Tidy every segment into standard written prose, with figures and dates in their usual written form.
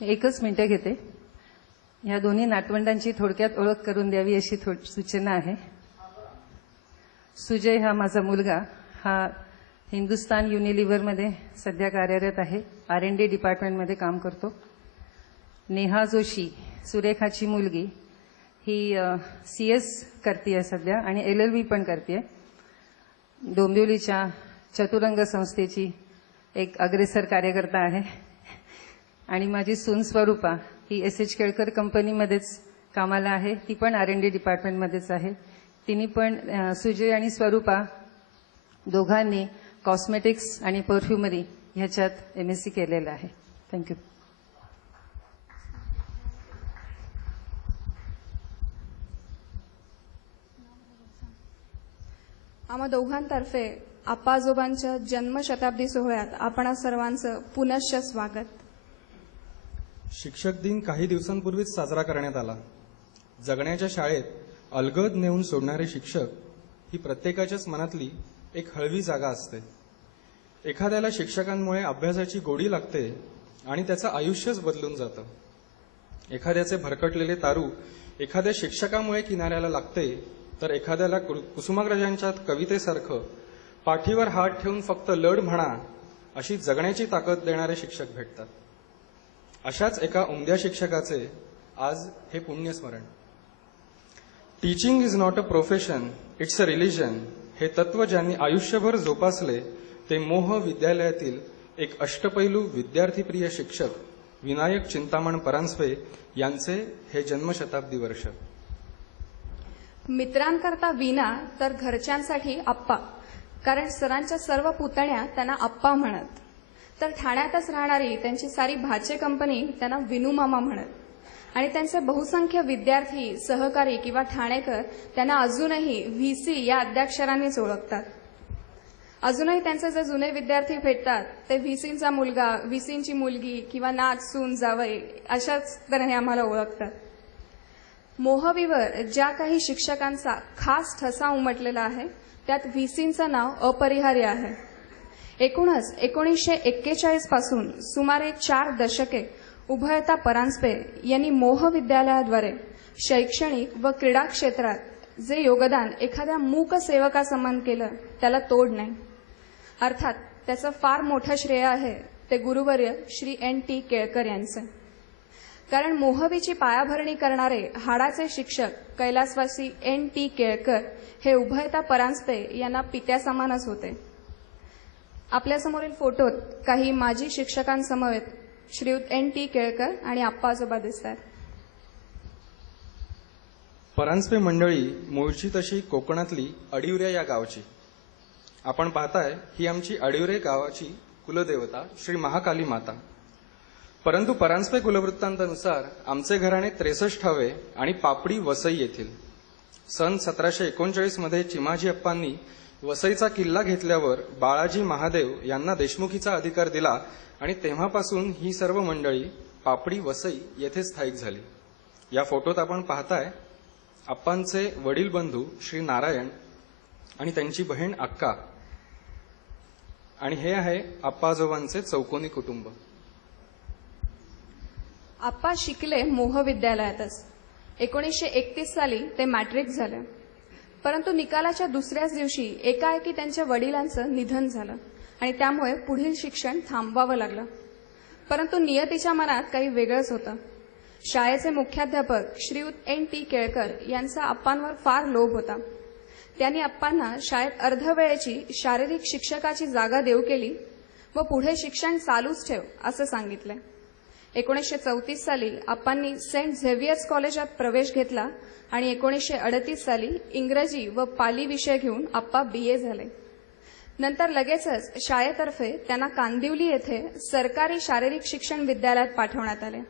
एकच मिनिटं घेते. या दोन्ही नातवंडांची थोडक्यात ओळख करून द्यावी अशी सूचना आहे. सुजय हा माझा मुलगा, हा हिंदुस्तान युनिलिव्हरमध्ये सध्या कार्यरत आहे, R&D डिपार्टमेंटमध्ये काम करतो. नेहा जोशी सुरेखाची मुलगी, ही CS करते सध्या आणि LLB पण करते. डोंबिवलीच्या चतुरंग संस्थेची एक अग्रेसर कार्यकर्ता आहे. आणि माझी सून स्वरूपा ही SH केळकर कंपनीमध्येच कामाला आहे, ती पण R&D डिपार्टमेंटमध्येच आहे. तिने पण सुजय आणि स्वरूपा दोघांनी कॉस्मेटिक्स आणि परफ्युमरी ह्याच्यात MSc केलेलं आहे. थँक्यू. आम्हा दोघांतर्फे आप्पा-आजोबांच्या जन्मशताब्दी सोहळ्यात आपणा सर्वांचं पुनश्च स्वागत. शिक्षक दिन काही दिवसांपूर्वीच साजरा करण्यात आला. जगण्याच्या शाळेत अलगद नेऊन सोडणारे शिक्षक ही प्रत्येकाच्याच मनातली एक हळवी जागा असते. एखाद्याला शिक्षकांमुळे अभ्यासाची गोडी लागते आणि त्याचं आयुष्यच बदलून जातं. एखाद्याचे भरकटलेले तारू एखाद्या शिक्षकामुळे किनाऱ्याला लागते, तर एखाद्याला कुसुमाग्रजांच्या कवितेसारखं पाठीवर हात ठेवून फक्त लढ म्हणा अशी जगण्याची ताकद देणारे शिक्षक भेटतात. अशाच एका उमद्या शिक्षकाचे आज हे पुण्यस्मरण. Teaching is not a profession, it's a religion हे तत्व ज्यांनी आयुष्यभर जोपासले ते मोह विद्यालयातील एक अष्टपैलू विद्यार्थीप्रिय शिक्षक विनायक चिंतामण परांजपे यांचे हे जन्मशताब्दी वर्ष. मित्रांकरता विना तर घरच्यांसाठी आप्पा, कारण सरांच्या सर्व पुतण्या त्यांना आप्पा म्हणत. तर ठाण्यातच राहणारी त्यांची सारी भाचे कंपनी त्यांना विनू मामा म्हणत आणि त्यांचे बहुसंख्य विद्यार्थी, सहकारी किंवा ठाणेकर त्यांना अजूनही VC या अद्याक्षरांनीच ओळखतात. अजूनही त्यांचे जे जुने विद्यार्थी भेटतात ते VCंचा मुलगा, VCंची मुलगी किंवा नात, सून, जावई अशाच तऱ्हेने आम्हाला ओळखतात. मोहवीवर ज्या काही शिक्षकांचा खास ठसा उमटलेला आहे त्यात VCंचं नाव अपरिहार्य आहे. एकूणच 1941 पासून सुमारे 4 दशके उभयता परांजपे यांनी मोह विद्यालयाद्वारे शैक्षणिक व क्रीडा क्षेत्रात जे योगदान एखाद्या मूक सेवकासमान केलं त्याला तोड नाही. अर्थात त्याचं फार मोठं श्रेय आहे ते गुरुवर्य श्री N.T. केळकर यांचे. कारण मोहवीची पायाभरणी करणारे हाडाचे शिक्षक कैलासवासी N.T. केळकर हे उभयता परांजपे यांना पित्यासमानच होते. आपल्यासमोरील फोटोत काही माजी शिक्षकांसमवेत श्रीयुत N.T. केळकर आणि आप्पा-आजोबा दिसतात. परांजपे मंडळी मूळची तशी कोकणातली अडिवऱ्या या गावची. आपण पाहताय ही आमची अडिवरे गावाची कुलदेवता श्री महाकाली माता. परंतु परांजपे कुलवृत्तांतानुसार आमचे घराणे 63वे आणि पापडी वसई येथील. सन 1739 मध्ये चिमाजी अप्पांनी वसईचा किल्ला घेतल्यावर बाळाजी महादेव यांना देशमुखीचा अधिकार दिला आणि तेव्हापासून ही सर्व मंडळी पापडी वसई येथे स्थायिक झाली. या फोटोत आपण पाहताय अप्पांचे वडील बंधू श्री नारायण आणि त्यांची बहीण अक्का, आणि हे आहे आप्पा-आजोबांचे चौकोनी कुटुंब. आप्पा शिकले मोह विद्यालयातच. 1931 साली ते मॅट्रिक झाले. परंतु निकालाच्या दुसऱ्याच दिवशी एकाएकी त्यांच्या वडिलांचं निधन झालं आणि त्यामुळे पुढील शिक्षण थांबवावं लागलं. परंतु नियतीच्या मनात काही वेगळंच होतं. शाळेचे मुख्याध्यापक श्रीयुत N.T. केळकर यांचा आप्पांवर फार लोभ होता. त्यांनी आप्पांना शाळेत अर्धवेळेची शारीरिक शिक्षकाची जागा देऊ केली व पुढे शिक्षण चालूच ठेव असं सांगितलं. 1934 साली आप्पांनी सेंट झेवियर्स कॉलेजात प्रवेश घेतला आणि 1938 साली इंग्रजी व पाली विषय घेऊन आप्पा BA झाले. नंतर लगेचच शाळेतर्फे त्यांना कांदिवली येथे सरकारी शारीरिक शिक्षण विद्यालयात पाठवण्यात आले.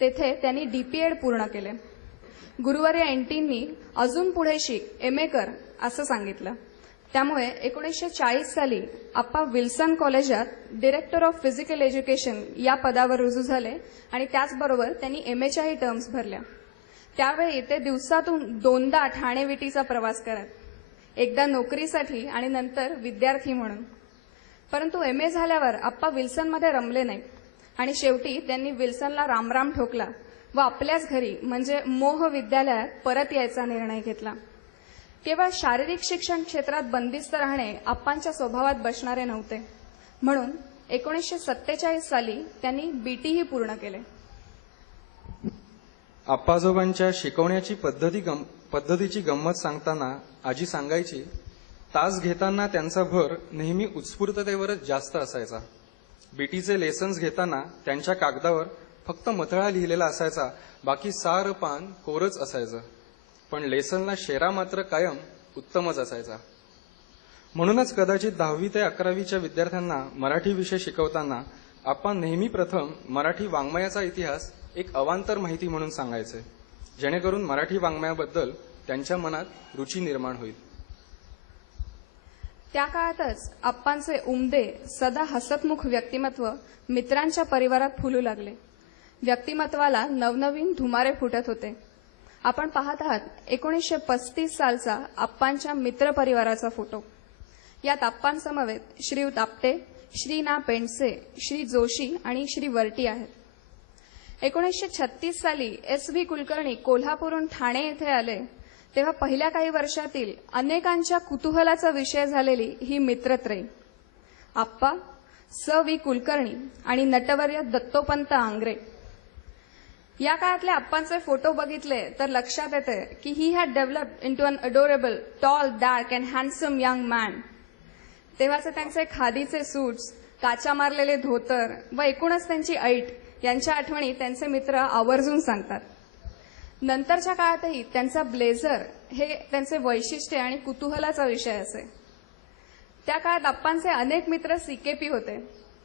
तेथे त्यांनी DPEd पूर्ण केले. गुरुवर्य N.T.नी अजून पुढे शिक, MA कर असं सांगितलं. त्यामुळे 1940 साली आप्पा विल्सन कॉलेजात डायरेक्टर ऑफ फिजिकल एज्युकेशन या पदावर रुजू झाले आणि त्याचबरोबर त्यांनी MAच्याही टर्म्स भरल्या. त्यावेळी ते दिवसातून 2दा ठाणे विटीचा प्रवास करत, एकदा नोकरीसाठी आणि नंतर विद्यार्थी म्हणून. परंतु MA झाल्यावर आप्पा विल्सनमध्ये रमले नाहीत. आणि शेवटी त्यांनी विल्सनला रामराम ठोकला व आपल्याच घरी म्हणजे मोह विद्यालयात परत यायचा निर्णय घेतला. केवळ शारीरिक शिक्षण क्षेत्रात बंदिस्त राहणे आप्पांच्या स्वभावात बसणारे नव्हते, म्हणून 1947 साली त्यांनी बीटीही पूर्ण केले. आप्पाजोबांच्या शिकवण्याची पद्धतीची गंमत सांगताना आजी सांगायची, तास घेताना त्यांचा भर नेहमी उत्स्फूर्ततेवरच जास्त असायचा. बीटीचे लेसन्स घेताना त्यांच्या कागदावर फक्त मथळा लिहिलेला असायचा, बाकी सारं पान कोरच असायचं. पण लेसनला शेरा मात्र कायम उत्तमच असायचा. म्हणूनच कदाचित 10वी ते 11वीच्या विद्यार्थ्यांना मराठी विषय शिकवताना आप्पा नेहमी प्रथम मराठी वाङ्मयाचा इतिहास एक अवांतर माहिती म्हणून सांगायचे, जेणेकरून मराठी वाङ्मयाबद्दल त्यांच्या मनात रुची निर्माण होईल. त्या काळातच आप्पांचे उमदे सदा हसतमुख व्यक्तिमत्व मित्रांच्या परिवारात फुलू लागले. व्यक्तिमत्वाला नवनवीन धुमारे फुटत होते. आपण पाहत आहात 1935 सालचा आप्पांच्या मित्र परिवाराचा फोटो. यात आप्पांसमवेत श्रीयुत आपटे, श्री ना पेंडसे, श्री जोशी आणि श्री वर्टी आहेत. 1936 साली SV कुलकर्णी कोल्हापूरहून ठाणे येथे आले तेव्हा पहिल्या काही वर्षातील अनेकांच्या कुतूहलाचा विषय झालेली ही मित्रत्रयी आप्पा, S.V. कुलकर्णी आणि नटवर्य दत्तोपंत आंग्रे. या काळातले आप्पांचे फोटो बघितले तर लक्षात येते की he had developed into an adorable, tall, dark and handsome young man. तेव्हाचे त्यांचे खादीचे सूट्स, काचा मारलेले धोतर व एकूणच त्यांची ऐट यांच्या आठवणी त्यांचे मित्र आवर्जून सांगतात. नंतरच्या काळातही त्यांचा ब्लेझर हे त्यांचे वैशिष्ट्य आणि कुतूहलाचा विषय असे. त्या काळात आप्पांचे अनेक मित्र CKP होते.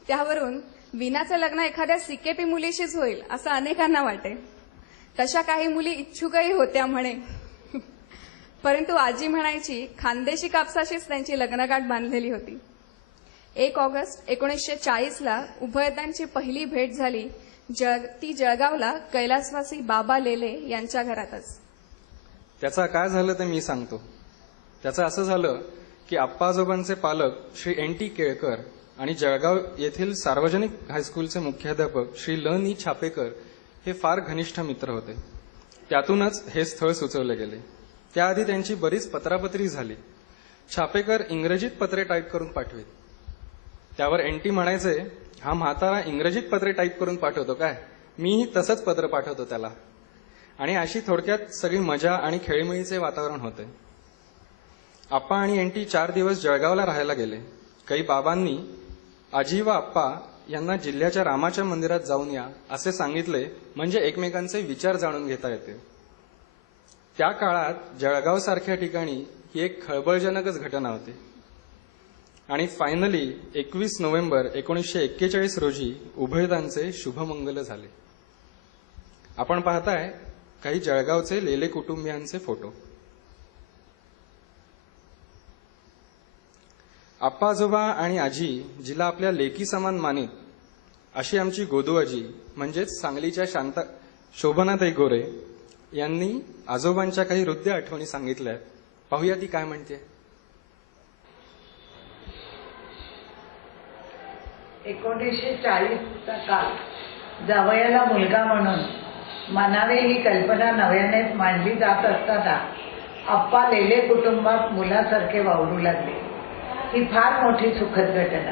त्यावरून वीणाचं लग्न एखाद्या CKP मुलीशीच होईल असं अनेकांना वाटे. तशा काही मुली इच्छुकही होत्या म्हणे. परंतु आजी म्हणायची खानदेशी कापसाशीच त्यांची लग्नगाठ बांधलेली होती. 1 ऑगस्ट 1940ला उभयतांची पहिली भेट झाली. ती जळगावला कैलासवासी बाबा लेले यांच्या घरातच. त्याचा काय झालं ते मी सांगतो. त्याचं असं झालं की आप्पाजोबांचे पालक श्री NT केळकर आणि जळगाव येथील सार्वजनिक हायस्कूलचे मुख्याध्यापक श्री ल. छापेकर हे फार घनिष्ठ मित्र होते. त्यातूनच हे स्थळ सुचवले गेले. त्याआधी त्यांची बरीच पत्रापत्री झाली. छापेकर इंग्रजीत पत्रे टाईप करून पाठवीत. त्यावर NT म्हणायचे, हा म्हातारा इंग्रजीत पत्रे टाईप करून पाठवतो काय, मीही तसंच पत्र पाठवतो त्याला. आणि अशी थोडक्यात सगळी मजा आणि खेळीमेळीचे वातावरण होते. आप्पा आणि NT 4 दिवस जळगावला राहायला गेले. काही बाबांनी आजी व आप्पा यांना जिल्ह्याच्या रामाच्या मंदिरात जाऊन या असे सांगितले, म्हणजे एकमेकांचे विचार जाणून घेता येते. त्या काळात जळगाव सारख्या ठिकाणी ही एक खळबळजनकच घटना होती. आणि फायनली 21 नोव्हेंबर 1941 रोजी उभयतांचे शुभमंगल झाले. आपण पाहताय काही जळगावचे लेले कुटुंबियांचे फोटो. आप्पा आजोबा आणि आजी जिला आपल्या लेकी समान मानित अशी आमची गोदू आजी म्हणजेच सांगलीच्या शोभनाताई गोरे यांनी आजोबांच्या काही हृदय आठवणी सांगितल्या. पाहूया ती काय म्हणते. 1940चा काळ जावयाला मुलगा म्हणून मनावे ही कल्पना नव्यानेच मांडली जात असताना आप्पा लेले कुटुंबात मुलासारखे वावरू लागले. ही फार मोठी सुखद घटना.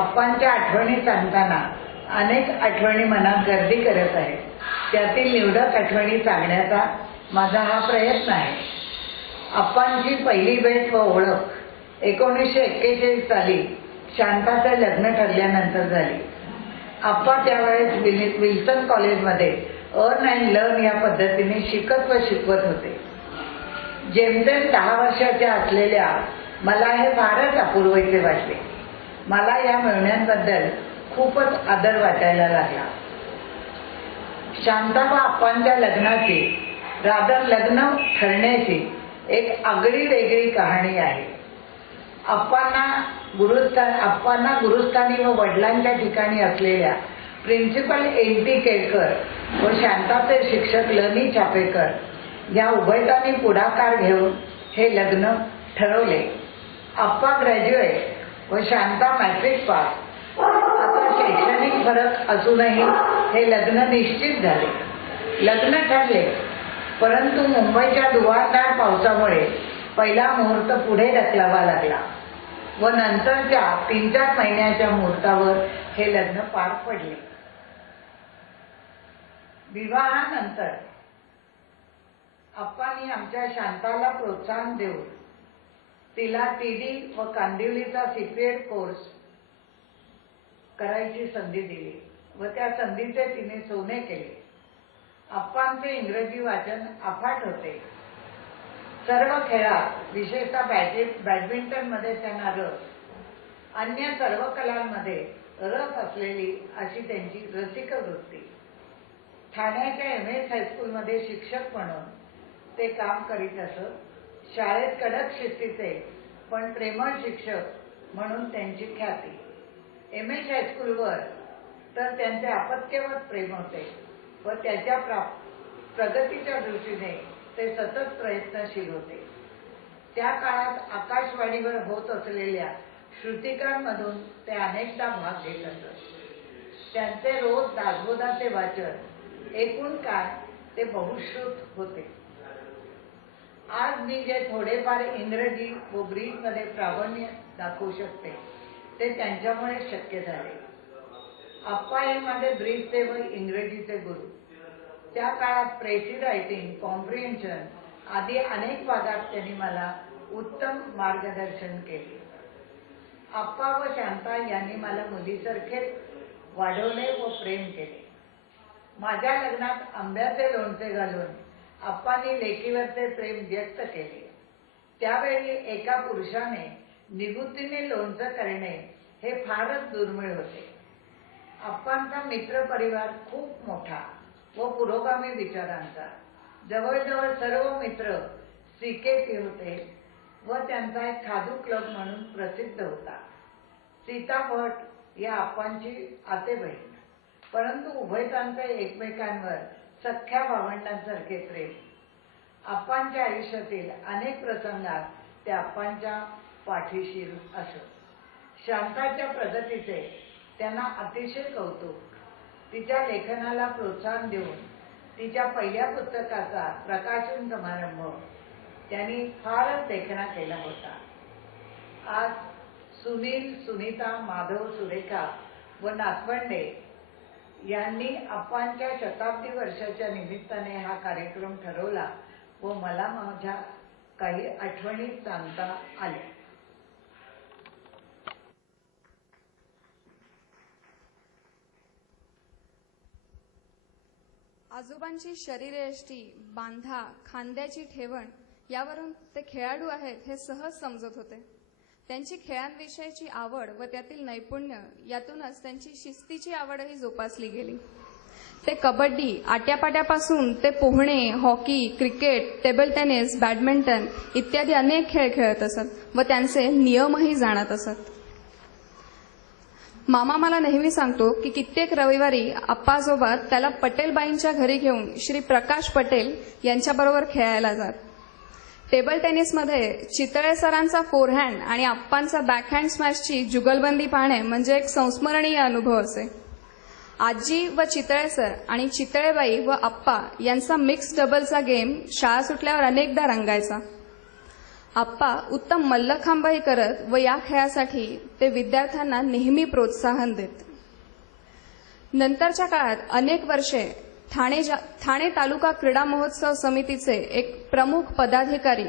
आप्पांच्या आठवणी सांगताना अनेक आठवणी मनात गर्दी करत आहेत. त्यातील निवडक आठवणी सांगण्याचा माझा हा प्रयत्न आहे. आप्पांची पहिली भेट व ओळख 1941 साली शांताचं लग्न ठरल्यानंतर झाली. आप्पा त्यावेळेस विल्सन कॉलेजमध्ये अर्न अँड लर्न या पद्धतीने शिकत व शिकवत होते. जेमतेम 10 वर्षाच्या असलेल्या मला हे फारच अपूर्वचे वाटले. मला या मिळवण्यांबद्दल खूपच आदर वाटायला लागला. शांता व आप्पांच्या लग्नाची लग्न ठरण्याची एक आगळी वेगळी कहाणी आहे. आप्पांना गुरुस्थानी व वडिलांच्या ठिकाणी असलेल्या प्रिन्सिपल NT केळकर व शांताचे शिक्षक ल. छापेकर या उभयतांनी पुढाकार घेऊन हे लग्न ठरवले. आप्पा ग्रॅज्युएट व शांता मॅट्रिक पास. आता शैक्षणिक फरक असूनही हे लग्न निश्चित झाले. लग्न ठरले, परंतु मुंबईच्या धुवाधार पावसामुळे पहिला मुहूर्त पुढे ढकलावा लागला व नंतरच्या 3-4 महिन्याच्या मुहूर्तावर हे लग्न पार पडले. विवाहानंतर आप्पांनी आमच्या शांताला प्रोत्साहन देऊन तिला TD व कांदिवलीचा CPED कोर्स करायची संधी दिली व त्या संधीचे तिने सोने केले. आप्पांचे इंग्रजी वाचन अफाट होते. सर्व खेळात, विशेषतः बॅडमिंटनमध्ये त्यांना रस, अन्य सर्व कलांमध्ये रस असलेली अशी त्यांची रसिक वृत्ती. ठाण्याच्या MS हायस्कूलमध्ये शिक्षक म्हणून ते काम करीत असत. शाळेत कडक शिस्तीचे पण प्रेमळ शिक्षक म्हणून त्यांची ख्याती. MS हायस्कूलवर तर त्यांचे अपत्यवत प्रेम होते व त्याच्या प्रगतीच्या दृष्टीने ते सतत प्रयत्नशील होते. त्या काळात आकाशवाणीवर होत असलेल्या श्रुतिकांमधून ते अनेकदा भाग घेत असत. त्यांचे रोज दासबोधाचे वाचन एकूण काय ते बहुश्रुत होते. आज मी जे थोडेफार इंग्रजी व ब्रीजमध्ये प्रावीण्य दाखवू शकते ते त्यांच्यामुळे शक्य झाले. आप्पा हे माझे ब्रीजचे व इंग्रजीचे गुरु. त्या काळात प्रेसी रायटिंग, कॉम्प्रिहेन्शन आदी अनेक भागात त्यांनी मला उत्तम मार्गदर्शन केले. आप्पा व शांता यांनी मला मुलीसारखेच वाढवले व प्रेम केले. माझ्या लग्नात आंब्याचे लोणचे घालून आप्पांनी लेकीवरचे प्रेम व्यक्त केले. त्यावेळी एका पुरुषाने निगुतीने लोणचं करणे हे फारच दुर्मिळ होते. आप्पांचा मित्र परिवार खूप मोठा व पुरोगामी विचारांचा. जवळजवळ सर्व मित्र CKP होते व त्यांचा एक खादू क्लब म्हणून प्रसिद्ध होता. सीता भट या आप्पांची आतेबहीण, परंतु उभयतांचे एकमेकांवर सख्या भावंडांसारखे प्रेम. आप्पांच्या आयुष्यातील अनेक प्रसंगात ते आप्पांच्या पाठीशी असत. शांताच्या प्रगतीचे त्यांना अतिशय कौतुक. तिच्या लेखनाला प्रोत्साहन देऊन तिच्या पहिल्या पुस्तकाचा प्रकाशन समारंभ त्यांनी फारच देखणा केला होता. आज सुनील, सुनीता, माधव, सुरेखा व नातवंडे यांनी आप्पांच्या शताब्दी वर्षाच्या निमित्ताने हा कार्यक्रम ठरवला व मला माझ्या काही आठवणी सांगता आल्या. आजोबांची शरीरयष्टी, बांधा, खांद्याची ठेवण यावरून ते खेळाडू आहेत हे सहज समजत होते. त्यांची खेळांविषयीची आवड व त्यातील नैपुण्य यातूनच त्यांची शिस्तीची आवडही जोपासली गेली. ते कबड्डी, आट्यापाट्यापासून ते पोहणे, hockey, cricket, table tennis, badminton इत्यादी अनेक खेळ खेळत असत व त्यांचे नियमही जाणत असत. मामा मला नेहमी सांगतो की कित्येक रविवारी आप्पासोबत त्याला पटेलबाईंच्या घरी घेऊन श्री प्रकाश पटेल यांच्याबरोबर खेळायला जात. टेबल टेनिसमध्ये चितळे सरांचा फोरहँड आणि आप्पांचा बॅकहँड स्मॅशची जुगलबंदी पाहणे म्हणजे एक संस्मरणीय अनुभव असे. आजी व चितळे सर आणि चितळेबाई व आप्पा यांचा मिक्स डबलचा गेम शाळा सुटल्यावर अनेकदा रंगायचा. आप्पा उत्तम मल्लखांबही करत व या खेळासाठी ते विद्यार्थ्यांना नेहमी प्रोत्साहन देत. नंतरच्या काळात अनेक वर्षे ठाणे तालुका क्रीडा महोत्सव समितीचे एक प्रमुख पदाधिकारी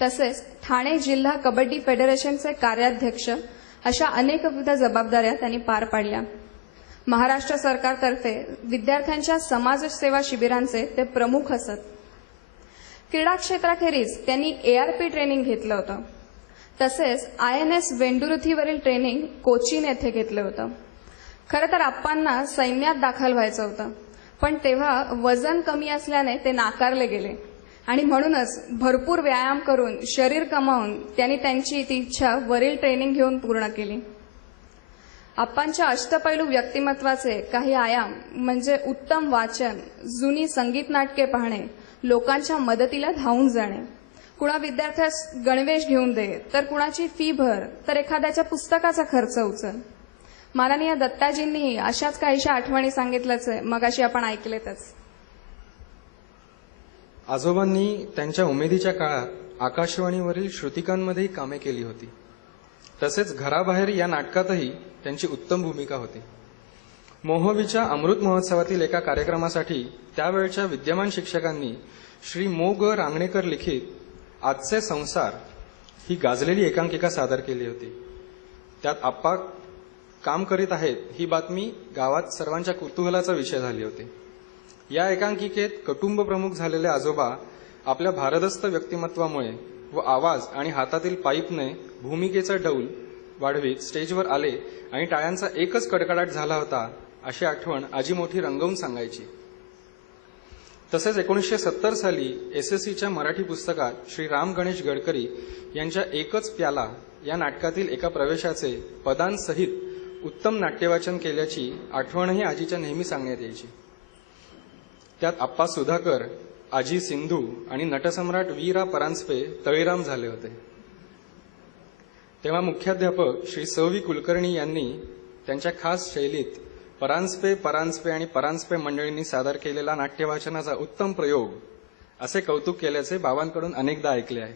तसेच ठाणे जिल्हा कबड्डी फेडरेशनचे कार्याध्यक्ष अशा अनेकविध जबाबदाऱ्या त्यांनी पार पाडल्या. महाराष्ट्र सरकारतर्फे विद्यार्थ्यांच्या समाजसेवा शिबिरांचे ते प्रमुख असत. क्रीडा क्षेत्राखेरीज त्यांनी ARP ट्रेनिंग घेतलं होतं. तसेच INS वेंडुरुथीवरील ट्रेनिंग कोचीन येथे घेतलं होतं. खरं तर आप्पांना सैन्यात दाखल व्हायचं होतं, पण तेव्हा वजन कमी असल्याने ते नाकारले गेले आणि म्हणूनच भरपूर व्यायाम करून शरीर कमावून त्यांनी त्यांची ती इच्छा वरील ट्रेनिंग घेऊन पूर्ण केली. आप्पांच्या अष्टपैलू व्यक्तिमत्वाचे काही आयाम म्हणजे उत्तम वाचन, जुनी संगीत नाटके पाहणे, लोकांच्या मदतीला धावून जाणे, कुणा विद्यार्थ्यास गणवेश घेऊन दे तर कुणाची फी भर तर एखाद्याच्या पुस्तकाचा खर्च उचल, माननीय दत्ताजींनी अशाच काहीशा आठवणी सांगितल्याच आहे, मगाशी आपण ऐकलेतच. आजोबांनी त्यांच्या उमेदीच्या काळात आकाशवाणीवरील श्रुतिकांमध्येही कामे केली होती. तसेच घराबाहेर या नाटकातही त्यांची उत्तम भूमिका होती. मोहवीच्या अमृत महोत्सवातील एका कार्यक्रमासाठी त्यावेळच्या विद्यमान शिक्षकांनी श्री मो ग रांगणेकर लिखित आजचे संसार ही गाजलेली एकांकिका सादर केली होती. त्यात आप्पा काम करीत आहेत ही बातमी गावात सर्वांच्या कुतूहलाचा विषय झाली होती. या एकांकिकेत कुटुंब प्रमुख झालेले आजोबा आपल्या भारदस्त व्यक्तिमत्वामुळे व आवाज आणि हातातील पाईपने भूमिकेचा डौल वाढवीत स्टेजवर आले आणि टाळ्यांचा एकच कडकडाट झाला होता अशी आठवण आजी मोठी रंगवून सांगायची. तसेच 1970 साली SSCच्या मराठी पुस्तकात श्री राम गणेश गडकरी यांच्या एकच प्याला या नाटकातील एका प्रवेशाचे पदांसहित उत्तम नाट्यवाचन केल्याची आठवणही आजीच्या नेहमी सांगण्यात यायची. त्यात आप्पा सुधाकर, आजी सिंधू आणि नटसम्राट वीरा परांजपे तळीराम झाले होते. तेव्हा मुख्याध्यापक श्री स वी कुलकर्णी यांनी त्यांच्या खास शैलीत परांजपे आणि परांजपे मंडळींनी सादर केलेला नाट्यवाचनाचा उत्तम प्रयोग असे कौतुक केल्याचे बाबांकडून अनेकदा ऐकले आहे.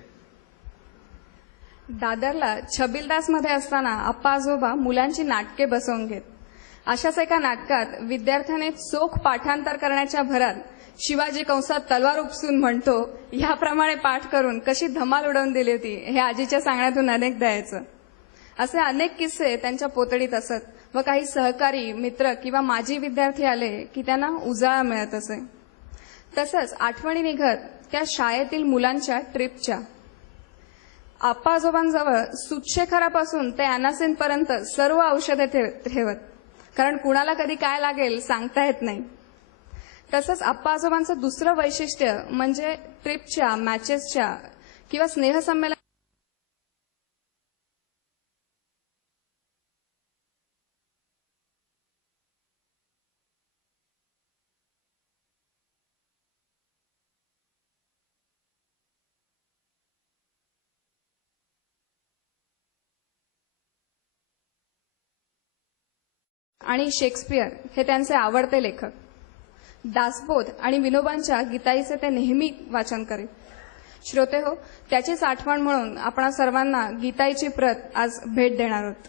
दादरला छबिलदासमध्ये असताना आप्पा आजोबा मुलांची नाटके बसवून घेत. अशाच एका नाटकात विद्यार्थ्याने चोख पाठांतर करण्याच्या भरात शिवाजी कंसात तलवार उपसून म्हणतो याप्रमाणे पाठ करून कशी धमाल उडवून दिली होती हे आजीच्या सांगण्यातून अनेकदा यायचं. असे अनेक किस्से त्यांच्या पोतडीत असत व काही सहकारी मित्र किंवा माजी विद्यार्थी आले की त्यांना उजाळा मिळत असे. तसंच आठवणी निघत त्या शाळेतील मुलांच्या ट्रिपच्या. आप्पा आजोबांजवळ सुच्छेखरापासून ते अॅनासिनपर्यंत सर्व औषधे ठेवत, कारण कुणाला कधी काय लागेल सांगता येत नाही. तसंच आप्पा आजोबांचं दुसरं वैशिष्ट्य म्हणजे ट्रिपच्या, मॅचेसच्या किंवा स्नेहसंमेलन आणि शेक्सपियर हे त्यांचे आवडते लेखक. दासबोध आणि विनोबांच्या गीताईचे ते नेहमी वाचन करीत. श्रोते हो, त्याचीच आठवण म्हणून आपण सर्वांना गीताईची प्रत आज भेट देणार आहोत.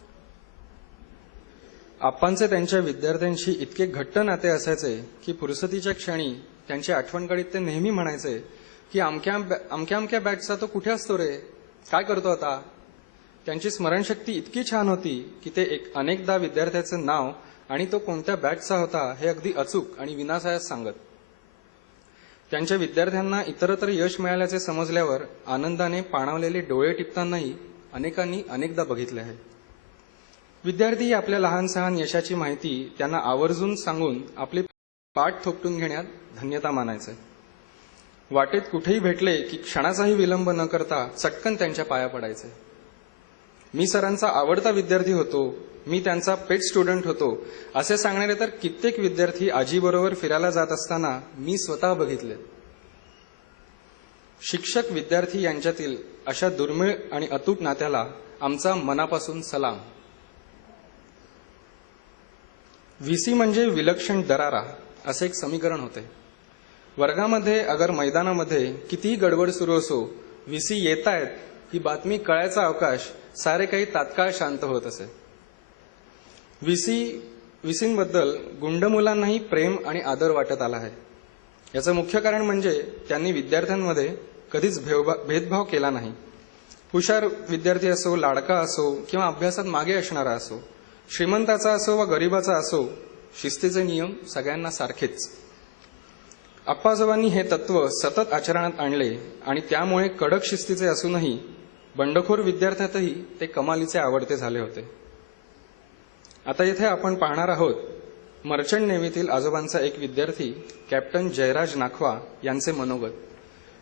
आप्पांचे त्यांच्या विद्यार्थ्यांशी इतके घट्ट नाते असायचे की फुरसतीच्या क्षणी त्यांची आठवण काढीत ते नेहमी म्हणायचे की अमक्या बॅचचा तो कुठे असतो रे, काय करतो आता. त्यांची स्मरणशक्ती इतकी छान होती की ते अनेकदा विद्यार्थ्याचे नाव आणि तो कोणत्या बॅचचा होता हे अगदी अचूक आणि विनासायास सांगत. त्यांच्या विद्यार्थ्यांना इतरत्र यश मिळाल्याचे समजल्यावर आनंदाने पाणावलेले डोळे टिपतानाही अनेकांनी अनेकदा बघितले आहे. विद्यार्थी आपल्या लहान सहान यशाची माहिती त्यांना आवर्जून सांगून आपले पाठ थोपटून घेण्यात धन्यता मानायचे. वाटेत कुठेही भेटले की क्षणाचाही विलंब न करता चटकन त्यांच्या पाया पडायचे. मी सरांचा आवडता विद्यार्थी होतो, मी त्यांचा पेट स्टुडंट होतो असे सांगणारे तर कित्येक विद्यार्थी आजीबरोबर फिरायला जात असताना मी स्वतः बघितले. शिक्षक विद्यार्थी यांच्यातील अशा दुर्मिळ आणि अतूट नात्याला आमचा मनापासून सलाम. व्हीसी म्हणजे विलक्षण दरारा असे एक समीकरण होते. वर्गामध्ये अगर मैदानामध्ये कितीही गडबड सुरू असो, व्हीसी येतायत ही बातमी कळायचा अवकाश सारे काही तात्काळ शांत होत असे. व्हीसींबद्दल गुंड मुलांनाही प्रेम आणि आदर वाटत आला आहे. याचं मुख्य कारण म्हणजे त्यांनी विद्यार्थ्यांमध्ये कधीच भेदभाव केला नाही. हुशार विद्यार्थी असो, लाडका असो किंवा अभ्यासात मागे असणारा असो, श्रीमंताचा असो वा गरिबाचा असो, शिस्तीचे नियम सगळ्यांना सारखेच. आप्पाजोबांनी हे तत्व सतत आचरणात आणले आणि त्यामुळे कडक शिस्तीचे असूनही बंडखोर विद्यार्थ्यातही ते कमालीचे आवडते झाले होते. आता येथे आपण पाहणार आहोत मर्चंट नेव्हीतील आजोबांचा एक विद्यार्थी कॅप्टन जयराज नाखवा यांचे मनोगत.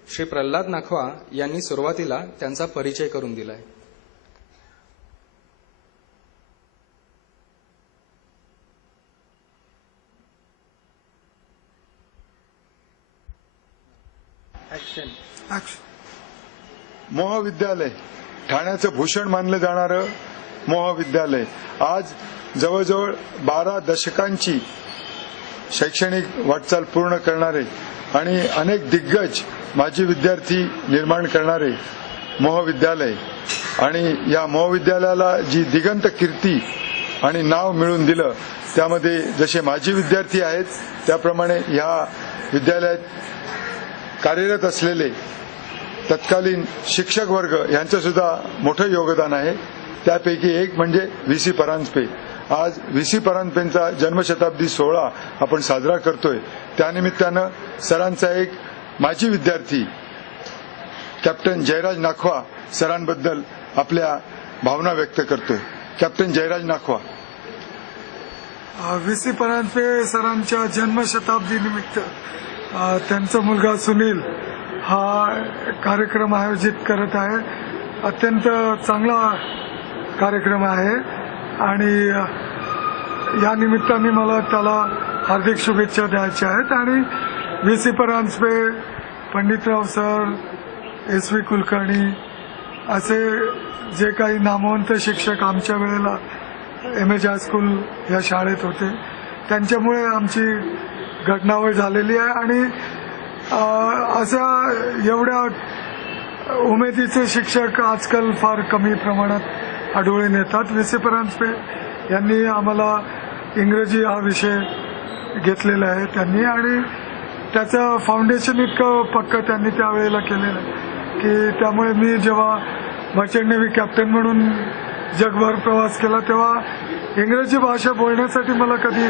श्री प्रल्हाद नाखवा यांनी सुरुवातीला त्यांचा परिचय करून दिलाय. मोहविद्यालय ठाण्याचं भूषण मानलं जाणारं मोहविद्यालय आज जवळजवळ 12 दशकांची शैक्षणिक वाटचाल पूर्ण करणारे आणि अनेक दिग्गज माजी विद्यार्थी निर्माण करणारे मोहविद्यालय आणि या मोहविद्यालयाला जी दिगंत कीर्ती आणि नाव मिळवून दिलं, त्यामध्ये जसे माजी विद्यार्थी आहेत त्याप्रमाणे या विद्यालयात कार्यरत असलेले तत्कालीन शिक्षक वर्ग यांचं सुद्धा मोठं योगदान आहे. त्यापैकी एक म्हणजे व्ही.सी. परांजपे. आज व्ही.सी. परांजपेंचा जन्मशताब्दी सोहळा आपण साजरा करतोय. त्यानिमित्तानं सरांचा एक माजी विद्यार्थी कॅप्टन जयराज नाखवा सरांबद्दल आपल्या भावना व्यक्त करतोय. कॅप्टन जयराज नाखवा. व्ही.सी. परांजपे सरांच्या जन्मशताब्दी निमित्त त्यांचा मुलगा सुनील हा कार्यक्रम आयोजित करत आहे. अत्यंत चांगला कार्यक्रम आहे आणि या निमित्ताने मला त्याला हार्दिक शुभेच्छा द्यायच्या आहेत. आणि व्ही.सी. परांजपे, पंडितराव सर, एस.व्ही. कुलकर्णी असे जे काही नामवंत शिक्षक आमच्या वेळेला एम.एच. हायस्कूल या शाळेत होते, त्यांच्यामुळे आमची घटनावळ झालेली आहे. आणि अशा एवढ्या उमेदीचे शिक्षक आजकाल फार कमी प्रमाणात आढळून येतात. व्ही.सी. परांजपे यांनी आम्हाला इंग्रजी हा विषय घेतलेला आहे त्यांनी, आणि त्याचं फाउंडेशन इतकं पक्कं त्यांनी त्यावेळेला केलेलं आहे की त्यामुळे मी जेव्हा मर्चंट नेव्ही कॅप्टन म्हणून जगभर प्रवास केला तेव्हा इंग्रजी भाषा बोलण्यासाठी मला कधी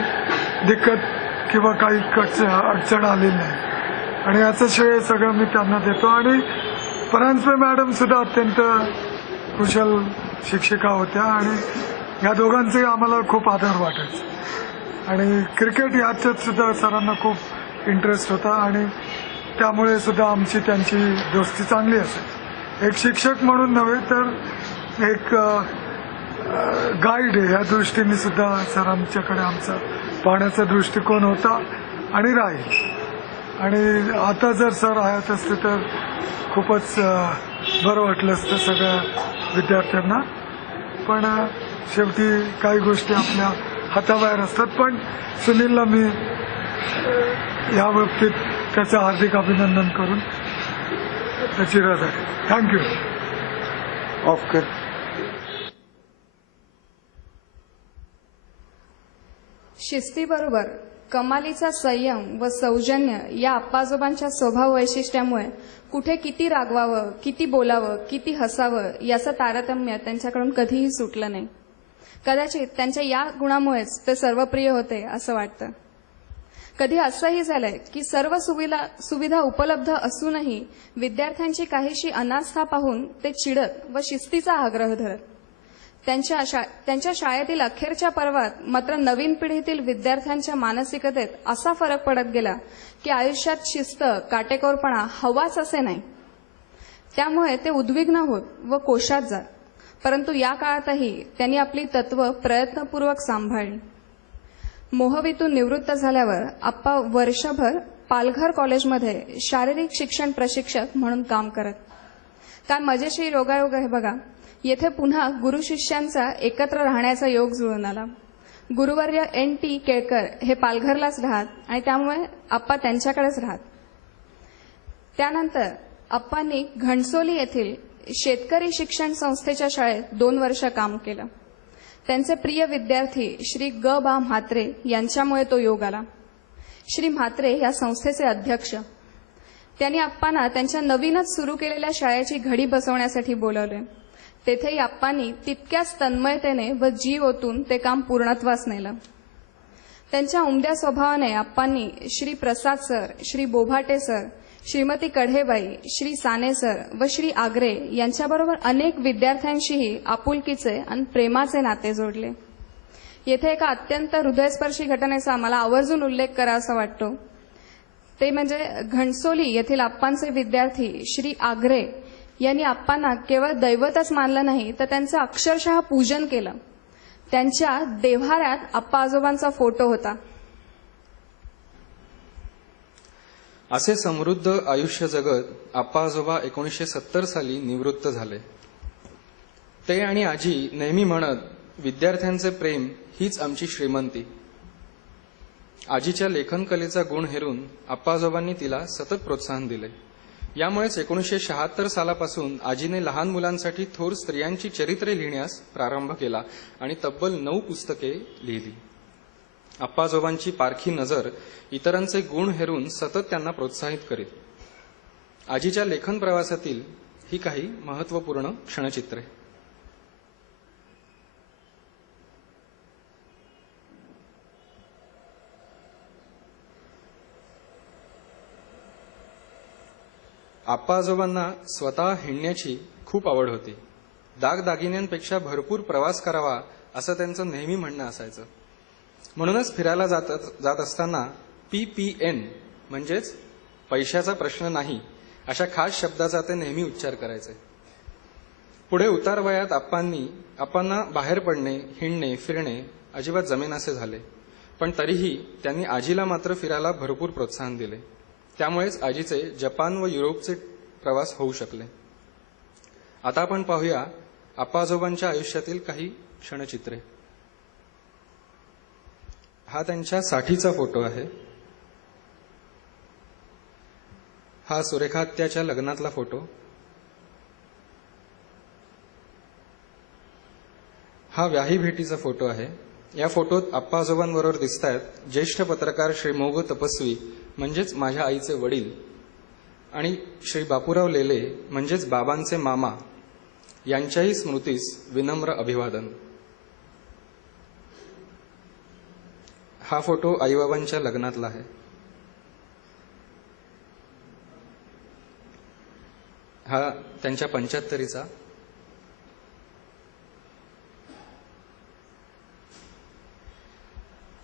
दिक्कत किंवा काही अडचण आलेली नाही. आणि याचं श्रेय सगळं मी त्यांना देतो. आणि परांजपे मॅडम सुद्धा अत्यंत कुशल शिक्षिका होत्या आणि या दोघांचे आम्हाला खूप आदर वाटायचा. आणि क्रिकेट याच्यात सुद्धा सरांना खूप इंटरेस्ट होता आणि त्यामुळे सुद्धा आमची त्यांची दोस्ती चांगली असायची. एक शिक्षक म्हणून नव्हे तर एक गाईड या दृष्टीने सुद्धा सरांच्याकडे आमचा पाहण्याचा दृष्टिकोन होता आणि राहील. आणि आता जर सर हयात असते तर खूपच बरं वाटलं असतं सगळ्या विद्यार्थ्यांना. पण शेवटी काही गोष्टी आपल्या हाताबाहेर असतात. पण सुनीलला मी या बाबतीत त्याचं हार्दिक अभिनंदन करून त्याची रजा आहे. थँक्यू. ऑफ कर. शिस्तीबरोबर कमालीचा संयम व सौजन्य या आप्पाजोबांच्या स्वभाव वैशिष्ट्यामुळे कुठे किती रागवावं, किती बोलावं, किती हसावं याचं तारतम्य त्यांच्याकडून कधीही सुटलं नाही. कदाचित त्यांच्या या गुणामुळेच ते सर्वप्रिय होते असं वाटतं. कधी असंही झालंय की सर्व सुविधा उपलब्ध असूनही विद्यार्थ्यांची काहीशी अनास्था पाहून ते चिडत व शिस्तीचा आग्रह धरत. त्यांच्या शाळेतील अखेरच्या पर्वात मात्र नवीन पिढीतील विद्यार्थ्यांच्या मानसिकतेत असा फरक पडत गेला की आयुष्यात शिस्त, काटेकोरपणा हवाच असे नाही. त्यामुळे ते उद्विग्न होत व कोशात जात. परंतु या काळातही त्यांनी आपली तत्व प्रयत्नपूर्वक सांभाळली. मोहवीतून निवृत्त झाल्यावर आप्पा वर्षभर पालघर कॉलेजमध्ये शारीरिक शिक्षण प्रशिक्षक म्हणून काम करत. काय मजेशीर योगायोग आहे बघा. येथे पुन्हा गुरु शिष्यांचा एकत्र राहण्याचा योग जुळून आला. गुरुवर्य N.T. केळकर हे पालघरलाच राहत आणि त्यामुळे आप्पा त्यांच्याकडेच राहत. त्यानंतर आप्पांनी घणसोली येथील शेतकरी शिक्षण संस्थेच्या शाळेत 2 वर्ष काम केलं. त्यांचे प्रिय विद्यार्थी श्री ग. बा. म्हात्रे यांच्यामुळे तो योग आला. श्री म्हात्रे या संस्थेचे अध्यक्ष. त्यांनी आप्पांना त्यांच्या नवीनच सुरू केलेल्या शाळेची घडी बसवण्यासाठी बोलावले. तेथेही आप्पांनी तितक्याच तन्मयतेने व जीव ओतून ते काम पूर्णत्वास नेलं. त्यांच्या उमद्या स्वभावाने आप्पांनी Shri Prasad sir, Shri Bobhate sir, Shrimati Kadhebai, Shri Sane sir व श्री आगरे यांच्याबरोबर अनेक विद्यार्थ्यांशीही आपुलकीचे आणि प्रेमाचे नाते जोडले. येथे एका अत्यंत हृदयस्पर्शी घटनेचा मला आवर्जून उल्लेख करावासा वाटतो. ते म्हणजे घणसोली येथील आप्पांचे विद्यार्थी श्री आगरे यांनी आप्पांना केवळ दैवतच मानलं नाही तर त्यांचं अक्षरशः पूजन केलं. त्यांच्या देव्हाऱ्यात आप्पा आजोबांचा फोटो होता. असे समृद्ध आयुष्य जगत आप्पा आजोबा 1970 साली निवृत्त झाले. ते आणि आजी नेहमी म्हणत, विद्यार्थ्यांचे प्रेम हीच आमची श्रीमंती. आजीच्या लेखन कलेचा गुण हेरून आप्पाजोबांनी तिला सतत प्रोत्साहन दिले. यामुळेच 1976 सालापासून आजीने लहान मुलांसाठी थोर स्त्रियांची चरित्रे लिहिण्यास प्रारंभ केला आणि तब्बल 9 पुस्तके लिहिली. आप्पाजोबांची पारखी नजर इतरांचे गुण हेरून सतत त्यांना प्रोत्साहित करीत. आजीच्या लेखन प्रवासातील ही काही महत्त्वपूर्ण क्षणचित्रे. आप्पाजोबांना स्वतः हिंडण्याची खूप आवड होती. दागदागिन्यांपेक्षा भरपूर प्रवास करावा असं त्यांचं नेहमी म्हणणं असायचं. म्हणूनच फिरायला जात असताना PPN म्हणजेच पैशाचा प्रश्न नाही अशा खास शब्दाचा ते नेहमी उच्चार करायचे. पुढे उतार वयात आप्पांना बाहेर पडणे, हिंडणे, फिरणे अजिबात जमेनासे झाले. पण तरीही त्यांनी आजीला मात्र फिरायला भरपूर प्रोत्साहन दिले. त्यामुळेच आजीचे जपान व युरोपचे प्रवास होऊ शकले. आता आपण पाहूया आप्पाजोबांच्या आयुष्यातील काही क्षणचित्रे. हा त्यांच्या साठीचा फोटो आहे. हा सुरेखा आत्याच्या लग्नातला फोटो. हा व्याही भेटीचा फोटो आहे. या फोटोत आप्पाजोबांबरोबर दिसतायत ज्येष्ठ पत्रकार श्री मोग तपस्वी म्हणजेच माझ्या आईचे वडील आणि श्री बापूराव लेले म्हणजेच बाबांचे मामा यांच्याही स्मृतीस विनम्र अभिवादन. हा फोटो आईबाबांच्या लग्नातला आहे. हा त्यांच्या 75रीचा.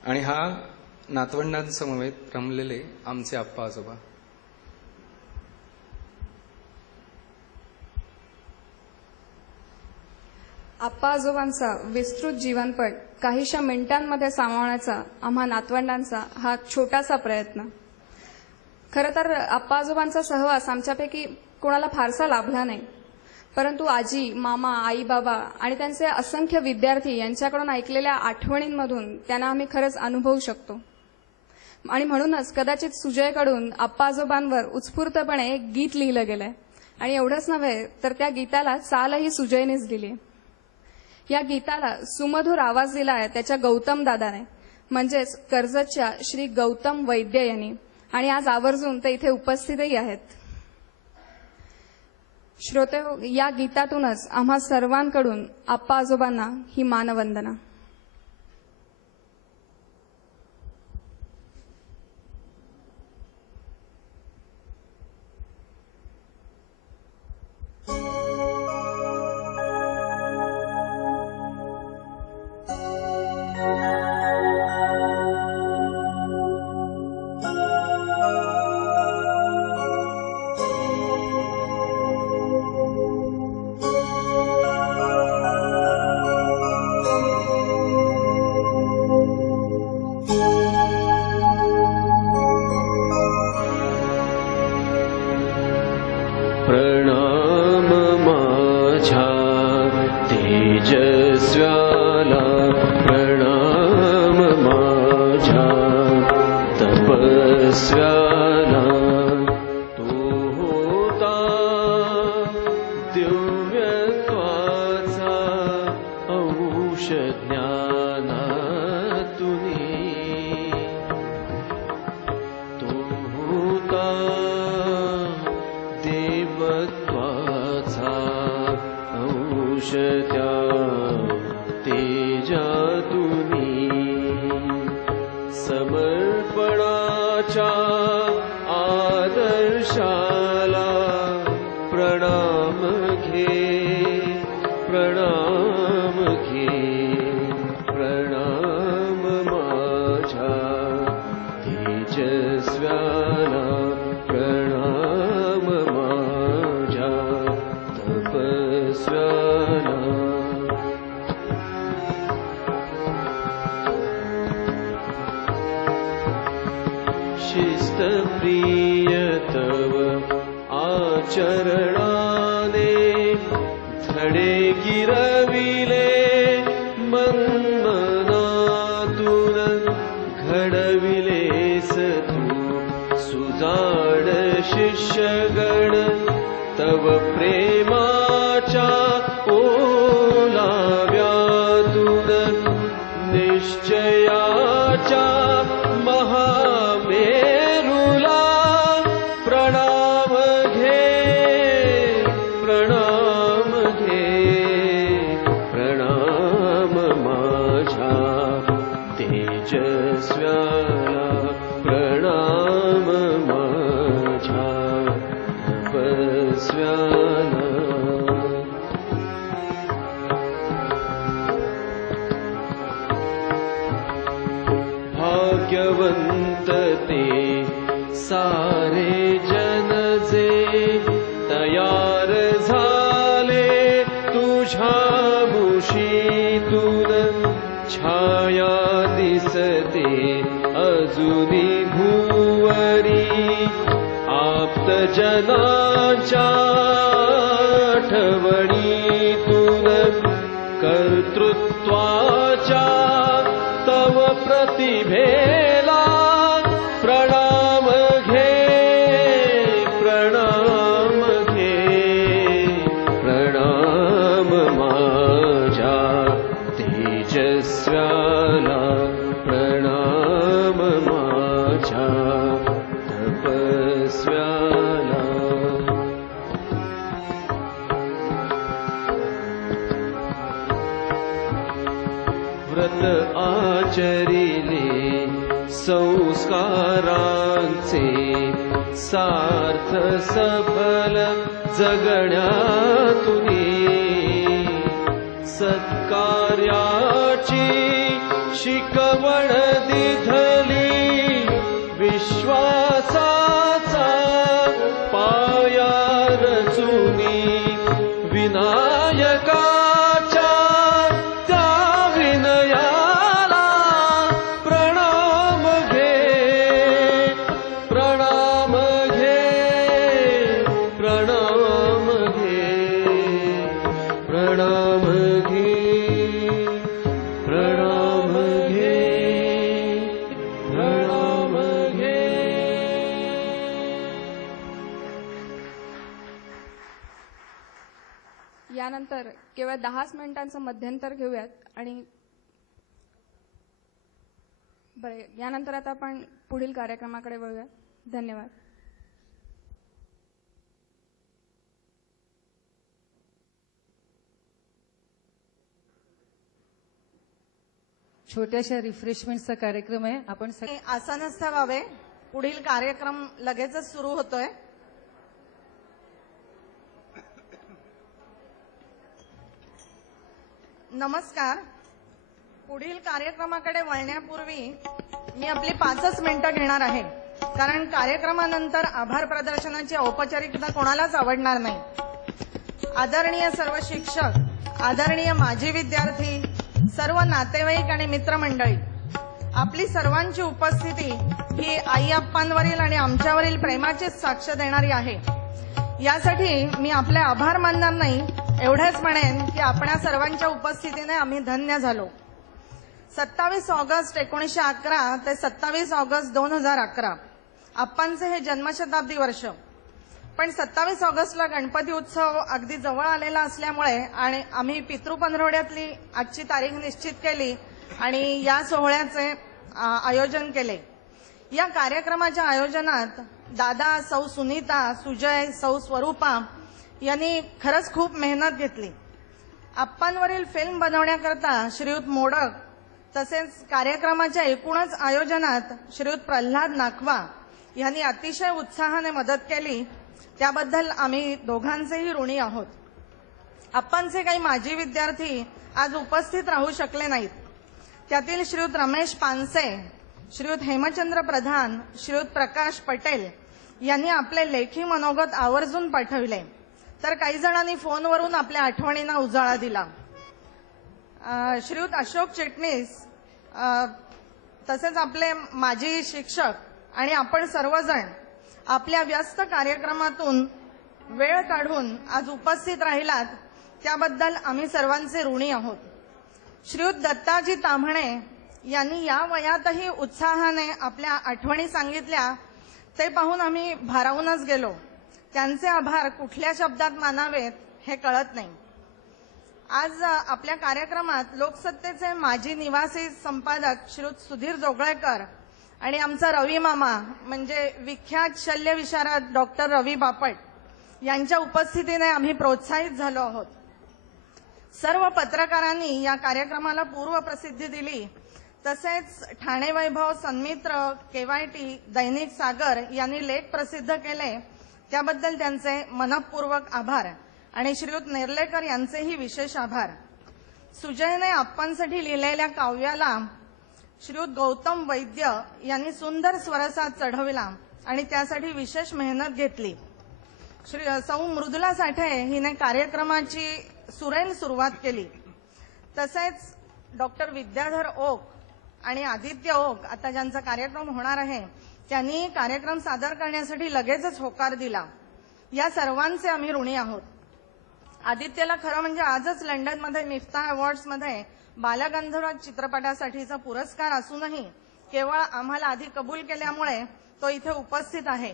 आणि हा नातवंडांसमवेत रमलेले आमचे आप्पा आजोबा. आप्पा आजोबांचा विस्तृत जीवनपट काहीशा मिनिटांमध्ये सामावण्याचा आम्हा नातवंडांचा हा छोटासा प्रयत्न. खरं तर आप्पा आजोबांचा सहवास आमच्यापैकी कोणाला फारसा लाभला नाही. परंतु आजी, मामा, आई, बाबा आणि त्यांचे असंख्य विद्यार्थी यांच्याकडून ऐकलेल्या आठवणींमधून त्यांना आम्ही खरंच अनुभवू शकतो. आणि म्हणूनच कदाचित सुजयकडून आप्पा आजोबांवर उत्स्फूर्तपणे एक गीत लिहिलं गेलंय. आणि एवढंच नव्हे तर त्या गीताला चालही सुजयनेच दिली. या गीताला सुमधुर आवाज दिलाय त्याच्या गौतम दादाने, म्हणजेच कर्जतच्या श्री गौतम वैद्य यांनी. आणि आज आवर्जून ते इथे उपस्थितही आहेत. श्रोते, या गीतातूनच आम्हा सर्वांकडून आप्पा आजोबांना ही मानवंदना. प्रणाम माझ्या तेजस्व्याला, प्रणाम माझ्या तपस्व्याला. तू होता दिव्यत्वाचा अंश ज्ञानातुनी. तू होता देवत्वाचा अंश त्या तेजातुनी. समर्पणाच्या आदर्शाला प्रणाम घे, प्रणाम घे. प्रणाम माझ्या तेजस्व्याला, प्रणाम माझ्या तपस्व्याला. शिस्तप्रिय तव आचरणाने धडे गिरविले मन्मना. सुजाण शिष्यगण तव प्रेमाच्या ओलाव्यातून निश्चयाच्या महामेरुला प्रणाम घे प्रणाम माझ्या तेजस्व्याला प्रणाम माझ्या तपस्व्याला भाग्यवंत ते सारे जन जे तयार झाले तुझ्या मुशीतून छाया दिसते अजुनी भुवरी आप्तजनाच्या आठवणीतून कर्तृत्वाच्या तव प्रतिभेला प्रणाम घे प्रणाम माझ्या तेजस्व्याला प्रणाम माझ्या तपस्व्याला व्रत आचरिले संस्कारांचे सार्थ सफल जगण्यातुनी सत्कार्याची शिकवण दिधली विश्वासाचा पाया रचुनी विनायकाच्या त्या विनयाला प्रणाम घे प्रणाम घे प्रणाम घे प्रणाम घे प्रणाम घे प्रणाम घे. यानंतर केवळ 10 मिनिटांचं मध्यंतर घेऊयात आणि बरे यानंतर आता आपण पुढील कार्यक्रमाकडे वळूया. धन्यवाद. छोट्याशा रिफ्रेशमेंटचा कार्यक्रम आहे. आपण आसनस्थ व्हावे. पुढील कार्यक्रम लगेचच सुरू होतोय. नमस्कार. पुढील कार्यक्रमाकडे वळण्यापूर्वी मी आपली 5 मिनिटं घेणार आहे, कारण कार्यक्रमानंतर आभार प्रदर्शनाची औपचारिकता कोणालाच आवडणार नाही. आदरणीय सर्व शिक्षक, आदरणीय माजी विद्यार्थी, सर्व नातेवाईक आणि मित्रमंडळी, आपली सर्वांची उपस्थिती ही आई आप्पांवरील आणि आमच्यावरील प्रेमाचीच साक्ष देणारी आहे. यासाठी मी आपले आभार मानणार नाही, एवढेच म्हणेन की आपणा सर्वांच्या उपस्थितीने आम्ही धन्य झालो. 27 ऑगस्ट 1911 ते 27 ऑगस्ट 2011 आप्पांचे हे जन्मशताब्दी वर्ष. पण 27 ऑगस्टला गणपती उत्सव अगदी जवळ आलेला असल्यामुळे आणि आम्ही पितृपंधरवड्यातली आजची तारीख निश्चित केली आणि या सोहळ्याचे आयोजन केले. या कार्यक्रमाच्या आयोजनात दादा, सौ सुनीता, सुजय, सौ स्वरूपा यांनी खरंच खूप मेहनत घेतली. आप्पांवरील फिल्म बनवण्याकरता श्रीयुत मोडक, तसेच कार्यक्रमाच्या एकूणच आयोजनात श्रीयुत प्रल्हाद नाखवा यांनी अतिशय उत्साहाने मदत केली. त्याबद्दल आम्ही दोघांचेही ऋणी आहोत. आप्पांचे काही माजी विद्यार्थी आज उपस्थित राहू शकले नाहीत. त्यातील श्रीयुत रमेश पानसे, श्रीयुत हेमचंद्र प्रधान, श्रीयुत प्रकाश पटेल यांनी आपले लेखी मनोगत आवर्जून पाठविले, तर काही जणांनी फोनवरून आपल्या आठवणींना उजाळा दिला. श्रीयुत अशोक चिटणीस, तसेच आपले माजी शिक्षक आणि आपण सर्वजण आपल्या व्यस्त कार्यक्रमातून वेळ काढून आज उपस्थित राहिलात, त्याबद्दल आम्ही सर्वांचे ऋणी आहोत. श्रीयुत दत्ताजी ताम्हणे यांनी या वयातही उत्साहाने आपल्या आठवणी सांगितल्या, ते पाहून आम्ही भारावूनच गेलो. त्यांचे आभार कुठल्या शब्दात मानावेत हे कळत नाही. आज आपल्या कार्यक्रमात लोकसत्तेचे माजी निवासी संपादक श्रीयुत सुधीर जोगळेकर आणि आमचा रवी मामा म्हणजे विख्यात शल्यविशारद डॉक्टर रवी बापट यांच्या उपस्थितीने आम्ही प्रोत्साहित झालो आहोत. सर्व पत्रकारांनी या कार्यक्रमाला पूर्वप्रसिद्धी दिली. तसेच ठाणे वैभव, सन्मित्र, KYT, दैनिक सागर यांनी लेख प्रसिद्ध केले त्याबद्दल त्यांचे मनःपूर्वक आभार आणि श्रीयुत नेर्लेकर यांचेही विशेष आभार. सुजयने आप्पांसाठी लिहिलेल्या काव्याला श्रीयुत गौतम वैद्य यांनी सुंदर स्वरसाद चढविला आणि त्यासाठी विशेष मेहनत घेतली. सौ मृदुला साठे हिने कार्यक्रमाची सुरेल सुरुवात केली. तसेच डॉक्टर विद्याधर ओक आणि आदित्य ओक आता ज्यांचा कार्यक्रम होणार आहे त्यांनी कार्यक्रम सादर करण्यासाठी लगेचच होकार दिला. या सर्वांचे आम्ही ऋणी आहोत. आदित्यला खरं म्हणजे आजच लंडनमध्ये मिफ्ता अवॉर्ड्समध्ये बालगंधर्व चित्रपटासाठीचा पुरस्कार असूनही केवळ आम्हाला आधी कबूल केल्यामुळे तो इथे उपस्थित आहे.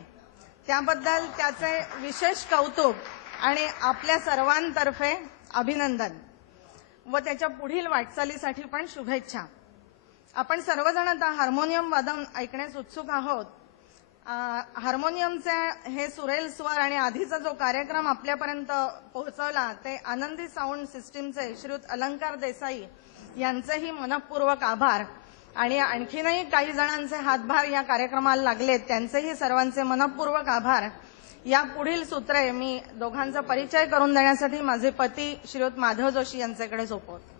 त्याबद्दल त्याचे विशेष कौतुक आणि आपल्या सर्वांतर्फे अभिनंदन व त्याच्या पुढील वाटचालीसाठी पण शुभेच्छा. आपण सर्वजण आता हार्मोनियम वादन ऐकण्यास उत्सुक आहोत. हार्मोनियमचे हे सुरेल स्वर आणि आधीचा जो कार्यक्रम आपल्यापर्यंत पोहोचवला ते आनंदी साऊंड सिस्टीमचे श्रीयुत अलंकार देसाई यांचेही मनःपूर्वक आभार आणि आणखीनही काही जणांचे हातभार या कार्यक्रमाला लागलेत त्यांचेही सर्वांचे मनःपूर्वक आभार. या पुढील सूत्रे मी दोघांचा परिचय करून देण्यासाठी माझे पती श्रीयुत माधव जोशी यांच्याकडे सोपवतो.